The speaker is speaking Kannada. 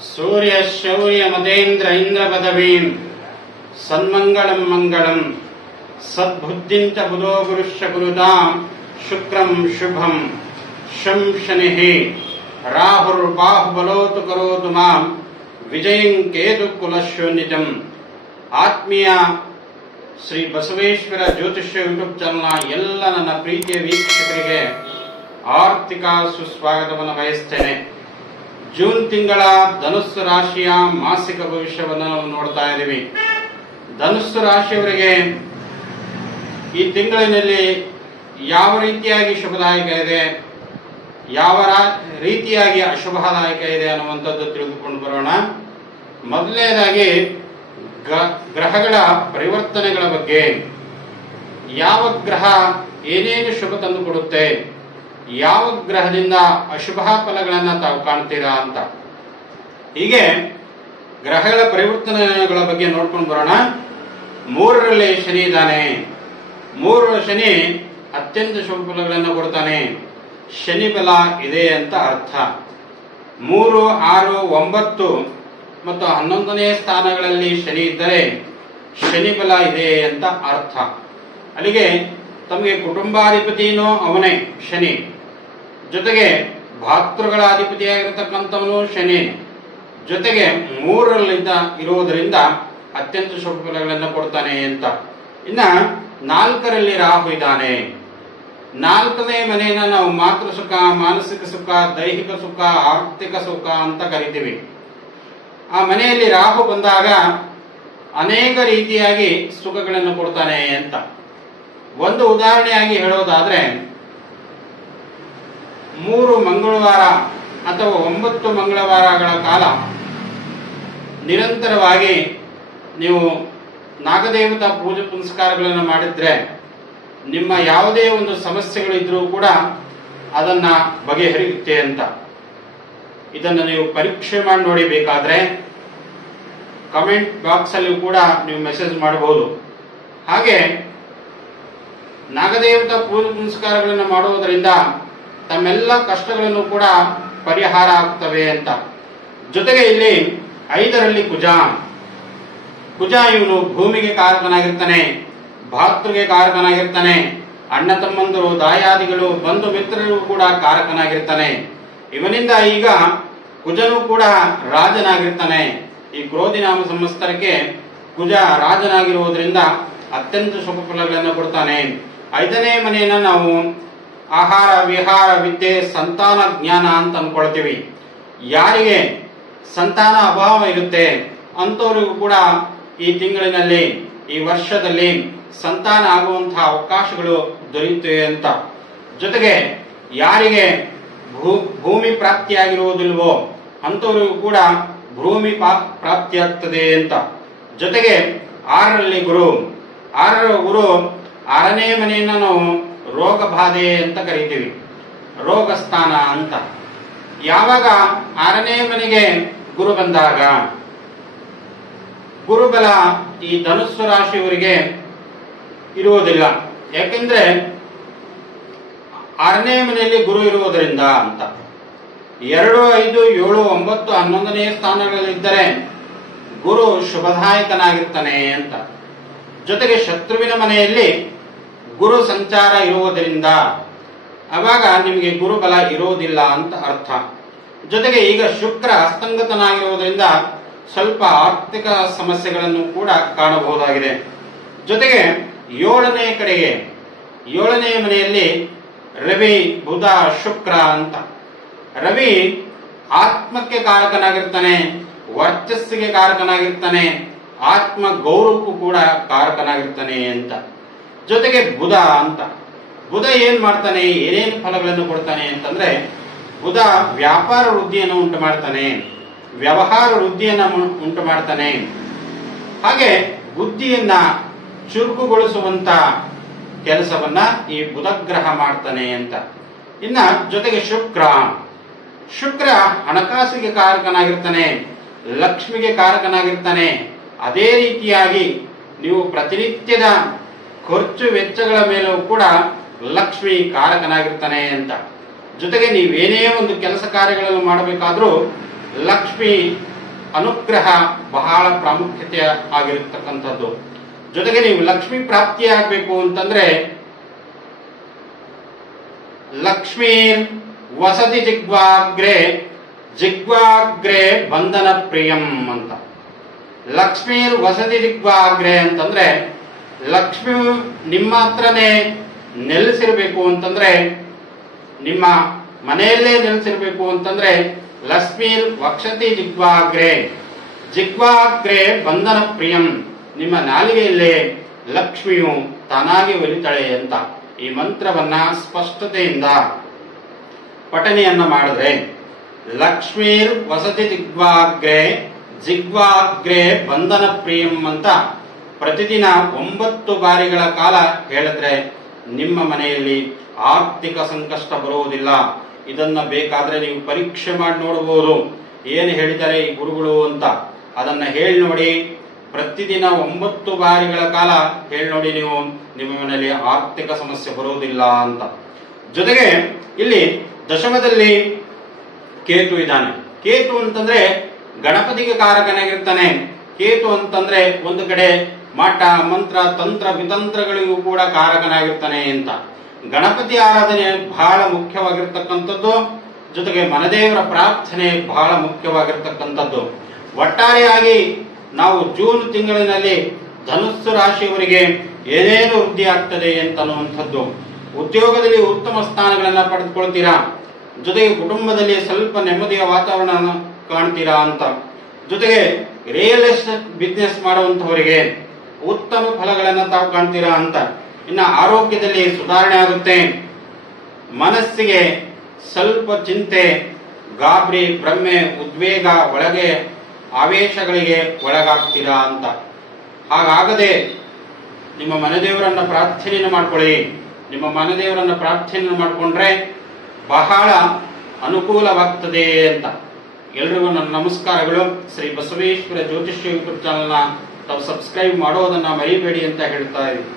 सूर्य शौर्य मदेन्द्र इंद्र पदवीं सन्मंगलम मंगलम सद्बुद्धिंच बुधो गुरुश्च गुरुदां शुक्रम शुभम शं शनिः राहुर्बाहुबलोतु करोतु मां विजयं केतु कुलशून्यजम् ಆತ್ಮೀಯ ಶ್ರೀ ಬಸವೇಶ್ವರ ಜ್ಯೋತಿಷ್ಯ ಯೂಟ್ಯೂಬ್ ಚಾನೆಲ್ನ ಎಲ್ಲ ನನ್ನ ಪ್ರೀತಿಯ ವೀಕ್ಷಕರಿಗೆ ಆರ್ಥಿಕ ಸುಸ್ವಾಗತವನ್ನು ಬಯಸ್ತೇನೆ. ಜೂನ್ ತಿಂಗಳ ಧನುಸ್ಸು ರಾಶಿಯ ಮಾಸಿಕ ಭವಿಷ್ಯವನ್ನು ನಾವು ನೋಡ್ತಾ ಇದ್ದೀವಿ. ಧನುಸ್ಸು ರಾಶಿಯವರಿಗೆ ಈ ತಿಂಗಳಿನಲ್ಲಿ ಯಾವ ರೀತಿಯಾಗಿ ಶುಭದಾಯಕ ಇದೆ, ಯಾವ ರೀತಿಯಾಗಿ ಅಶುಭದಾಯಕ ಇದೆ ಅನ್ನುವಂಥದ್ದು ತಿಳಿದುಕೊಂಡು ಬರೋಣ. ಮೊದಲನೇದಾಗಿ ಗ್ರಹಗಳ ಪರಿವರ್ತನೆಗಳ ಬಗ್ಗೆ, ಯಾವ ಗ್ರಹ ಏನೇನು ಶುಭ ತಂದು ಕೊಡುತ್ತೆ, ಯಾವ ಗ್ರಹದಿಂದ ಅಶುಭ ಫಲಗಳನ್ನ ತಾವು ಕಾಣ್ತೀರಾ ಅಂತ. ಹೀಗೆ ಗ್ರಹಗಳ ಪರಿವರ್ತನೆಗಳ ಬಗ್ಗೆ ನೋಡ್ಕೊಂಡು ಬರೋಣ. 3ರಲ್ಲಿ ಶನಿ ಇದ್ದಾನೆ. 3ರ ಶನಿ ಅತ್ಯಂತ ಶುಭ ಫಲಗಳನ್ನು ಕೊಡ್ತಾನೆ. ಶನಿ ಬಲ ಇದೆ ಅಂತ ಅರ್ಥ. 3, 6, 9 ಮತ್ತು 11ನೇ ಸ್ಥಾನಗಳಲ್ಲಿ ಶನಿ ಇದ್ದರೆ ಶನಿ ಬಲ ಇದೆ ಅಂತ ಅರ್ಥ. ಅಲ್ಲಿಗೆ ತಮಗೆ ಕುಟುಂಬಾಧಿಪತಿನೂ ಅವನೇ ಶನಿ, ಜೊತೆಗೆ ಭಾತೃಗಳ ಅಧಿಪತಿಯಾಗಿರತಕ್ಕಂಥವನು ಶನಿ, ಜೊತೆಗೆ 3ರಲ್ಲಿಂದ ಇರುವುದರಿಂದ ಅತ್ಯಂತ ಶುಭ ಫಲಗಳನ್ನು ಕೊಡ್ತಾನೆ ಅಂತ. ಇನ್ನ 4ರಲ್ಲಿ ರಾಹು ಇದ್ದಾನೆ. 4ನೇ ಮನೆಯನ್ನ ನಾವು ಮಾತೃ ಸುಖ, ಮಾನಸಿಕ ಸುಖ, ದೈಹಿಕ ಸುಖ, ಆರ್ಥಿಕ ಸುಖ ಅಂತ ಕರಿತೀವಿ. ಆ ಮನೆಯಲ್ಲಿ ರಾಹು ಬಂದಾಗ ಅನೇಕ ರೀತಿಯಾಗಿ ಸುಖಗಳನ್ನು ಕೊಡ್ತಾನೆ ಅಂತ. ಒಂದು ಉದಾಹರಣೆಯಾಗಿ ಹೇಳೋದಾದ್ರೆ, 3 ಮಂಗಳವಾರ ಅಥವಾ 9 ಮಂಗಳವಾರಗಳ ಕಾಲ ನಿರಂತರವಾಗಿ ನೀವು ನಾಗದೇವತಾ ಪೂಜೆ ಪುನಸ್ಕಾರಗಳನ್ನು ಮಾಡಿದ್ರೆ ನಿಮ್ಮ ಯಾವುದೇ ಒಂದು ಸಮಸ್ಯೆಗಳು ಇದ್ರೂ ಕೂಡ ಅದನ್ನ ಬಗೆಹರಿಯುತ್ತೆ ಅಂತ. ಇದನ್ನು ನೀವು ಪರೀಕ್ಷೆ ಮಾಡಿ ನೋಡಿ. ಬೇಕಾದ್ರೆ ಕಮೆಂಟ್ ಬಾಕ್ಸ್ ಅಲ್ಲಿ ಕೂಡ ನೀವು ಮೆಸೇಜ್ ಮಾಡಬಹುದು. ಹಾಗೆ ನಾಗದೇವತಾ ಪೂಜೆ ಪುನಸ್ಕಾರಗಳನ್ನು ಮಾಡುವುದರಿಂದ ತಮ್ಮೆಲ್ಲ ಕಷ್ಟಗಳನ್ನು ಕೂಡ ಪರಿಹಾರ ಆಗ್ತವೆ ಅಂತ. ಜೊತೆಗೆ ಇಲ್ಲಿ 5ರಲ್ಲಿ ಕುಜ ಇವನು ಭೂಮಿಗೆ ಕಾರಕನಾಗಿರ್ತಾನೆ, ಭಾತೃಗೆ ಕಾರಕನಾಗಿರ್ತಾನೆ, ಅಣ್ಣ ತಮ್ಮಂದರು, ದಾಯಾದಿಗಳು, ಬಂಧು ಮಿತ್ರರು ಕೂಡ ಕಾರಕನಾಗಿರ್ತಾನೆ. ಇವನಿಂದ ಈಗ ಕುಜನು ಕೂಡ ರಾಜನಾಗಿರ್ತಾನೆ. ಈ ಕ್ರೋಧಿನಾಮ ಸಂವತ್ಸರಕ್ಕೆ ಕುಜ ರಾಜನಾಗಿರುವುದರಿಂದ ಅತ್ಯಂತ ಶುಭ ಫಲಗಳನ್ನು ಕೊಡ್ತಾನೆ. 5ನೇ ಮನೆಯನ್ನ ನಾವು ಆಹಾರ, ವಿಹಾರ, ವಿದ್ಯೆ, ಸಂತಾನ, ಜ್ಞಾನ ಅಂತ ಅನ್ಕೊಳ್ತೀವಿ. ಯಾರಿಗೆ ಸಂತಾನ ಅಭಾವ ಇರುತ್ತೆ ಅಂತವರಿಗೂ ಕೂಡ ಈ ತಿಂಗಳಿನಲ್ಲಿ, ಈ ವರ್ಷದಲ್ಲಿ ಸಂತಾನ ಆಗುವಂತಹ ಅವಕಾಶಗಳು ದೊರೆಯುತ್ತವೆ ಅಂತ. ಜೊತೆಗೆ ಯಾರಿಗೆ ಭೂಮಿ ಪ್ರಾಪ್ತಿಯಾಗಿರುವುದಿಲ್ವೋ ಅಂತವರಿಗೂ ಕೂಡ ಭೂಮಿ ಪ್ರಾಪ್ತಿಯಾಗ್ತದೆ ಅಂತ. ಜೊತೆಗೆ 6ರಲ್ಲಿ ಗುರು 6ನೇ ಮನೆಯನ್ನ ನಾವು ರೋಗ ಬಾಧೆ ಅಂತ ಕರಿತೀವಿ, ರೋಗ ಸ್ಥಾನ ಅಂತ. ಯಾವಾಗ 6ನೇ ಮನೆಗೆ ಗುರು ಬಂದಾಗ ಗುರುಬಲ ಈ ಧನುಸ್ಸು ರಾಶಿಯವರಿಗೆ ಇರುವುದಿಲ್ಲ. ಯಾಕೆಂದ್ರೆ 6ನೇ ಮನೆಯಲ್ಲಿ ಗುರು ಇರುವುದರಿಂದ ಅಂತ. 2, 5, 7, 9, 11ನೇ ಸ್ಥಾನಗಳಲ್ಲಿದ್ದರೆ ಗುರು ಶುಭದಾಯಕನಾಗಿರ್ತಾನೆ ಅಂತ. ಜೊತೆಗೆ ಶತ್ರುವಿನ ಮನೆಯಲ್ಲಿ ಗುರು ಸಂಚಾರ ಇರುವುದರಿಂದ ಅವಾಗ ನಿಮಗೆ ಗುರುಬಲ ಇರುವುದಿಲ್ಲ ಅಂತ ಅರ್ಥ. ಜೊತೆಗೆ ಈಗ ಶುಕ್ರ ಅಸ್ತಂಗತನಾಗಿರುವುದರಿಂದ ಸ್ವಲ್ಪ ಆರ್ಥಿಕ ಸಮಸ್ಯೆಗಳನ್ನು ಕೂಡ ಕಾಣಬಹುದಾಗಿದೆ. ಜೊತೆಗೆ 7ನೇ ಕಡೆಗೆ 7ನೇ ಮನೆಯಲ್ಲಿ ರವಿ, ಬುಧ, ಶುಕ್ರ ಅಂತ. ರವಿ ಆತ್ಮಕ್ಕೆ ಕಾರಕನಾಗಿರ್ತಾನೆ, ವರ್ಚಸ್ಸಿಗೆ ಕಾರಕನಾಗಿರ್ತಾನೆ, ಆತ್ಮ ಗೌರವಕ್ಕೂ ಕೂಡ ಕಾರಕನಾಗಿರ್ತಾನೆ ಅಂತ. ಜೊತೆಗೆ ಬುಧ ಅಂತ. ಬುಧ ಏನ್ ಮಾಡ್ತಾನೆ, ಏನೇನು ಫಲಗಳನ್ನು ಕೊಡ್ತಾನೆ ಅಂತಂದ್ರೆ, ಬುಧ ವ್ಯಾಪಾರ ವೃದ್ಧಿಯನ್ನು ಉಂಟು ಮಾಡ್ತಾನೆ, ವ್ಯವಹಾರ ವೃದ್ಧಿಯನ್ನ ಉಂಟು ಮಾಡ್ತಾನೆ. ಹಾಗೆ ಬುದ್ಧಿಯನ್ನ ಚುರುಕುಗೊಳಿಸುವಂತ ಕೆಲಸವನ್ನ ಈ ಬುಧ ಗ್ರಹ ಮಾಡ್ತಾನೆ ಅಂತ. ಇನ್ನ ಜೊತೆಗೆ ಶುಕ್ರ ಹಣಕಾಸಿಗೆ ಕಾರಕನಾಗಿರ್ತಾನೆ, ಲಕ್ಷ್ಮಿಗೆ ಕಾರಕನಾಗಿರ್ತಾನೆ. ಅದೇ ರೀತಿಯಾಗಿ ನೀವು ಪ್ರತಿನಿತ್ಯದ ಖರ್ಚು ವೆಚ್ಚಗಳ ಮೇಲೂ ಕೂಡ ಲಕ್ಷ್ಮಿ ಕಾರಕನಾಗಿರ್ತಾನೆ ಅಂತ. ಜೊತೆಗೆ ನೀವೇನೇ ಒಂದು ಕೆಲಸ ಕಾರ್ಯಗಳನ್ನು ಮಾಡಬೇಕಾದ್ರೂ ಲಕ್ಷ್ಮಿ ಅನುಗ್ರಹ ಬಹಳ ಪ್ರಾಮುಖ್ಯತೆ ಆಗಿರತಕ್ಕಂಥದ್ದು. ಜೊತೆಗೆ ನೀವು ಲಕ್ಷ್ಮಿ ಪ್ರಾಪ್ತಿಯಾಗಬೇಕು ಅಂತಂದ್ರೆ ಲಕ್ಷ್ಮೀ ವಸತಿ ಜಿಗ್ವಾಗ್ರೆ ಜಿಗ್ವಾಗ್ರೆ ಬಂಧನ ಪ್ರಿಯಂ ಅಂತ. ಲಕ್ಷ್ಮೀರ್ ವಸತಿ ಜಿಗ್ವಾಗ್ರೆ ಅಂತಂದ್ರೆ ಲಕ್ಷ್ಮಿ ನಿಮ್ಮ ಹತ್ರನೇ ನೆಲೆಸಿರ್ಬೇಕು ಅಂತಂದ್ರೆ, ನಿಮ್ಮ ಮನೆಯಲ್ಲೇ ನೆಲೆಸಿರ್ಬೇಕು ಅಂತಂದ್ರೆ ಲಕ್ಷ್ಮೀರ್ ವಕ್ಷತಿ ಜಿಗ್ವಾಗ್ರೆ ಜಿಗ್ವಾಗ್ರೆ ಬಂಧನ ಪ್ರಿಯಂ, ನಿಮ್ಮ ನಾಲಿಗೆಯಲ್ಲೇ ಲಕ್ಷ್ಮಿಯು ತಾನಾಗಿ ಒಲಿತಾಳೆ ಅಂತ. ಈ ಮಂತ್ರವನ್ನ ಸ್ಪಷ್ಟತೆಯಿಂದ ಪಠನೆಯನ್ನ ಮಾಡಿದ್ರೆ ಲಕ್ಷ್ಮೀರ್ ವಸತಿ ಜಿಗ್ವಾಗ್ರೆ ಜಿಗ್ವಾಗ್ರೆ ಬಂಧನ ಪ್ರಿಯಂ ಅಂತ ಪ್ರತಿದಿನ 9 ಬಾರಿಗಳ ಕಾಲ ಹೇಳಿದ್ರೆ ನಿಮ್ಮ ಮನೆಯಲ್ಲಿ ಆರ್ಥಿಕ ಸಂಕಷ್ಟ ಬರುವುದಿಲ್ಲ. ಇದನ್ನ ಬೇಕಾದ್ರೆ ನೀವು ಪರೀಕ್ಷೆ ಮಾಡಿ ನೋಡಬಹುದು, ಏನು ಹೇಳಿದ್ದಾರೆ ಈ ಗುರುಗಳು ಅಂತ. ಅದನ್ನ ಹೇಳಿ ನೋಡಿ, ಪ್ರತಿದಿನ 9 ಬಾರಿಗಳ ಕಾಲ ಹೇಳಿ ನೋಡಿ, ನೀವು ನಿಮ್ಮ ಮನೆಯಲ್ಲಿ ಆರ್ಥಿಕ ಸಮಸ್ಯೆ ಬರುವುದಿಲ್ಲ ಅಂತ. ಜೊತೆಗೆ ಇಲ್ಲಿ ದಶಮದಲ್ಲಿ ಕೇತು ಇದ್ದಾನೆ. ಕೇತು ಅಂತಂದ್ರೆ ಗಣಪತಿಗೆ ಕಾರಕನಾಗಿರ್ತಾನೆ. ಕೇತು ಅಂತಂದ್ರೆ ಒಂದು ಕಡೆ ಮಾಟ ಮಂತ್ರ ತಂತ್ರ ವಿತಂತ್ರಗಳಿಗೂ ಕೂಡ ಕಾರಕನಾಗಿರ್ತಾನೆ ಅಂತ. ಗಣಪತಿ ಆರಾಧನೆ ಬಹಳ ಮುಖ್ಯವಾಗಿರ್ತಕ್ಕಂಥದ್ದು. ಜೊತೆಗೆ ಮನದೇವರ ಪ್ರಾರ್ಥನೆ ಬಹಳ ಮುಖ್ಯವಾಗಿರ್ತಕ್ಕಂಥದ್ದು. ಒಟ್ಟಾರೆಯಾಗಿ ನಾವು ಜೂನ್ ತಿಂಗಳಿನಲ್ಲಿ ಧನುಸ್ಸು ರಾಶಿಯವರಿಗೆ ಏನೇನು ವೃದ್ಧಿ ಆಗ್ತದೆ ಅಂತನ್ನುವಂಥದ್ದು. ಉದ್ಯೋಗದಲ್ಲಿ ಉತ್ತಮ ಸ್ಥಾನಗಳನ್ನ ಪಡೆದುಕೊಳ್ತೀರಾ. ಜೊತೆಗೆ ಕುಟುಂಬದಲ್ಲಿ ಸ್ವಲ್ಪ ನೆಮ್ಮದಿಯ ವಾತಾವರಣ ಕಾಣ್ತೀರಾ ಅಂತ. ಜೊತೆಗೆ ರಿಯಲ್ ಎಸ್ಟೇಟ್ ಬಿಸ್ನೆಸ್ ಮಾಡುವಂತವರಿಗೆ ಉತ್ತಮ ಫಲಗಳನ್ನ ತಾವು ಕಾಣ್ತೀರಾ ಅಂತ. ಇನ್ನು ಆರೋಗ್ಯದಲ್ಲಿ ಸುಧಾರಣೆ ಆಗುತ್ತೆ. ಮನಸ್ಸಿಗೆ ಸ್ವಲ್ಪ ಚಿಂತೆ, ಗಾಬರಿ, ಭ್ರಮೆ, ಉದ್ವೇಗ, ಒಳಗೆ ಆವೇಶಗಳಿಗೆ ಒಳಗಾಗ್ತೀರಾ ಅಂತ. ಹಾಗಾಗದೆ ನಿಮ್ಮ ಮನೆದೇವರನ್ನ ಪ್ರಾರ್ಥನೆಯನ್ನು ಮಾಡ್ಕೊಳ್ಳಿ. ನಿಮ್ಮ ಮನೆದೇವರನ್ನ ಪ್ರಾರ್ಥನೆಯನ್ನು ಮಾಡಿಕೊಂಡ್ರೆ ಬಹಳ ಅನುಕೂಲವಾಗ್ತದೆ ಅಂತ. ಎಲ್ರಿಗೂ ನನ್ನ ನಮಸ್ಕಾರಗಳು. ಶ್ರೀ ಬಸವೇಶ್ವರ ಜ್ಯೋತಿಷ್ಯ ಯೂಟ್ಯೂಬ್ ಚಾನಲ್ನ ತಾವು ಸಬ್ಸ್ಕ್ರೈಬ್ ಮಾಡೋದನ್ನ ಮರಿಬೇಡಿ ಅಂತ ಹೇಳ್ತಾ ಇದ್ದೀನಿ.